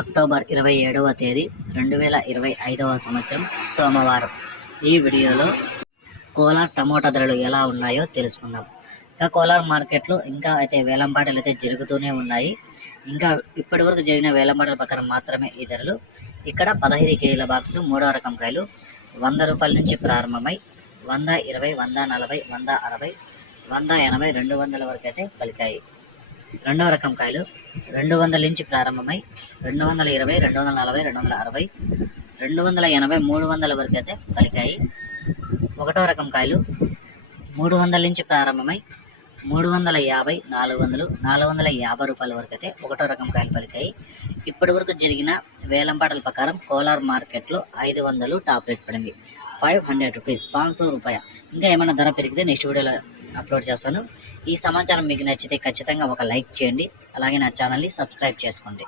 October 27వ తేదీ 2025వ సంవత్సరం సోమవారం. ఈ వీడియోలో కోలార్ టమోటా ధరలు ఎలా ఉన్నాయో తెలుసుకుందాం. ఇంకా కోలార్ మార్కెట్లో ఇంకా అయితే వేలంపాటలు అయితే జరుగుతూనే ఉన్నాయి. ఇంకా ఇప్పటి వరకు జరిగిన వేలంపాటల ప్రకారం మాత్రమే ఈ ధరలు. ఇక్కడ 15 కేజీల బాక్సులు 3వ రకం కాయలు 100 రూపాయల నుంచి ప్రారంభమై 120, 140, 160, 180, 200 వరకు అయితే పలికాయి. 2వ రకం కాయలు 200 నుంచి ప్రారంభమై 220, 240, 260, 280, 300 వరకు అయితే పలికాయి. 1వ రకం కాయలు 300 నుంచి ప్రారంభమై 350, 400, 450 రూపాయల వరకు అయితే 1వ రకం కాయలు పలికాయి. ఇప్పటి వరకు జరిగిన వేలంపాటల ప్రకారం కోలార్ మార్కెట్లో 500 టాప్ రేట్ పడింది. 500 రూపీస్, 500 రూపాయ. ఇంకా ఏమైనా ధర పెరిగితే నెక్స్ట్ వీడియోలో అప్లోడ్ చేస్తాను. ఈ సమాచారం మీకు నచ్చితే ఖచ్చితంగా ఒక లైక్ చేయండి. అలాగే నా ఛానల్ని సబ్స్క్రైబ్ చేసుకోండి.